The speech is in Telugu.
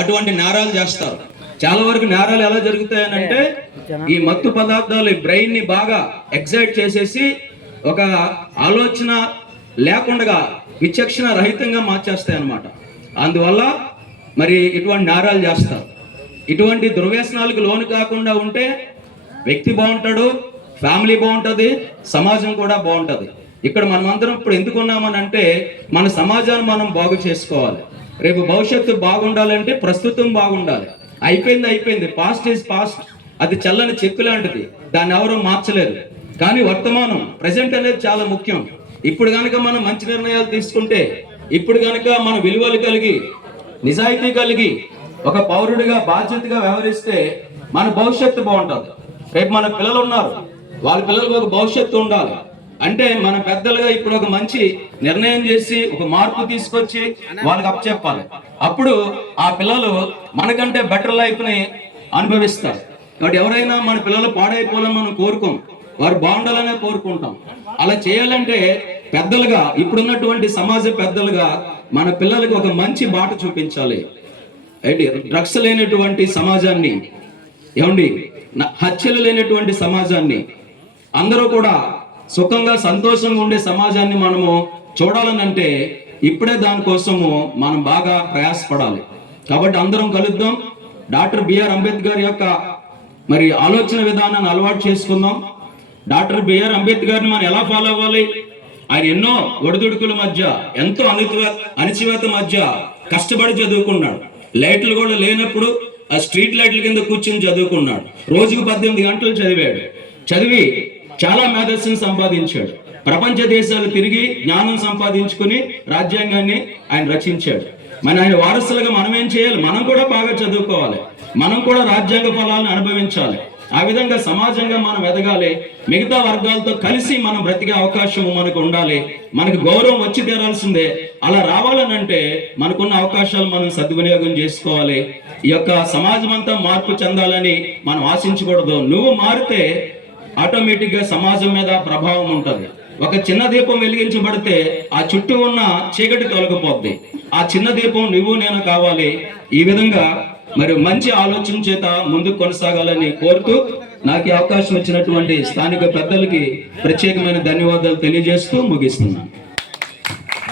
అటువంటి నేరాలు చేస్తారు. చాలా వరకు నేరాలు ఎలా జరుగుతాయనంటే ఈ మత్తు పదార్థాలు బ్రెయిన్ ని బాగా ఎగ్జైట్ చేసేసి ఒక ఆలోచన లేకుండా విచక్షణ రహితంగా మార్చేస్తాయి అన్నమాట. అందువల్ల మరి ఇటువంటి నేరాలు చేస్తారు. ఇటువంటి దుర్వ్యసనాలకు లోను కాకుండా ఉంటే వ్యక్తి బాగుంటాడు, ఫ్యామిలీ బాగుంటుంది, సమాజం కూడా బాగుంటుంది. ఇక్కడ మనమందరం ఇప్పుడు ఎందుకున్నామని అంటే మన సమాజాన్ని మనం బాగు చేసుకోవాలి. రేపు భవిష్యత్తు బాగుండాలంటే ప్రస్తుతం బాగుండాలి. అయిపోయింది, పాస్ట్ ఈజ్ పాస్ట్. అది చల్లని చెక్కు లాంటిది, దాన్ని ఎవరు మార్చలేరు. కానీ వర్తమానం ప్రజెంట్ అనేది చాలా ముఖ్యం. ఇప్పుడు కనుక మనం మంచి నిర్ణయాలు తీసుకుంటే, ఇప్పుడు కనుక మన విలువలు కలిగి నిజాయితీ కలిగి ఒక పౌరుడిగా బాధ్యతగా వ్యవహరిస్తే మన భవిష్యత్తు బాగుంటుంది. రేపు మన పిల్లలు ఉన్నారు, వాళ్ళ పిల్లలకు ఒక భవిష్యత్తు ఉండాలి అంటే మన పెద్దలుగా ఇప్పుడు ఒక మంచి నిర్ణయం చేసి ఒక మార్పు తీసుకొచ్చి వాళ్ళకి అప్పచెప్పాలి. అప్పుడు ఆ పిల్లలు మనకంటే బెటర్ లైఫ్ ని అనుభవిస్తారు. కాబట్టి ఎవరైనా మన పిల్లలు పాడైపోవాలని మనం కోరుకోం, వారు బాగుండాలనే కోరుకుంటాం. అలా చేయాలంటే పెద్దలుగా, ఇప్పుడున్నటువంటి సమాజ పెద్దలుగా మన పిల్లలకు ఒక మంచి బాట చూపించాలి. డ్రగ్స్ లేనటువంటి సమాజాన్ని, ఏమండి హత్యలు లేనటువంటి సమాజాన్ని, అందరూ కూడా సుఖంగా సంతోషంగా ఉండే సమాజాన్ని మనము చూడాలనంటే ఇప్పుడే దానికోసము మనం బాగా ప్రయాసపడాలి. కాబట్టి అందరం కలుద్దాం. డాక్టర్ బిఆర్ అంబేద్కర్ యొక్క మరి ఆలోచన విధానాన్ని అలవాటు చేసుకుందాం. డాక్టర్ బిఆర్ అంబేద్కర్ని మనం ఎలా ఫాలో అవ్వాలి? ఆయన ఎన్నో ఒడిదుడుకుల మధ్య, ఎంతో అణచివేత మధ్య కష్టపడి చదువుకున్నాడు. లైట్లు కూడా లేనప్పుడు ఆ స్ట్రీట్ లైట్ల కింద కూర్చుని చదువుకున్నాడు. రోజుకు 18 గంటలు చదివి చాలా మేధస్సును సంపాదించాడు. ప్రపంచ దేశాలు తిరిగి జ్ఞానం సంపాదించుకుని రాజ్యాంగాన్ని ఆయన రచించాడు. మన ఆయన వారసులుగా మనం ఏం చేయాలి? మనం కూడా బాగా చదువుకోవాలి, మనం కూడా రాజ్యాంగ ఫలాలను అనుభవించాలి. ఆ విధంగా సమాజంగా మనం ఎదగాలి. మిగతా వర్గాలతో కలిసి మనం బ్రతికే అవకాశం మనకు ఉండాలి. మనకు గౌరవం వచ్చి తీరాల్సిందే. అలా రావాలనంటే మనకున్న అవకాశాలు మనం సద్వినియోగం చేసుకోవాలి. ఈ యొక్క సమాజం అంతా మార్పు చెందాలని మనం ఆశించకూడదు. నువ్వు మారితే ఆటోమేటిక్ గా సమాజం మీద ప్రభావం ఉంటుంది. ఒక చిన్న దీపం వెలిగించబడితే ఆ చుట్టూ ఉన్న చీకటి తొలగిపోద్ది. ఆ చిన్న దీపం నువ్వు నేను కావాలి. ఈ విధంగా మరి మంచి ఆలోచన చేత ముందుకు కొనసాగాలని కోరుతూ నాకు ఈ అవకాశం ఇచ్చినటువంటి స్థానిక పెద్దలకి ప్రత్యేకమైన ధన్యవాదాలు తెలియజేస్తూ ముగిస్తున్నాను.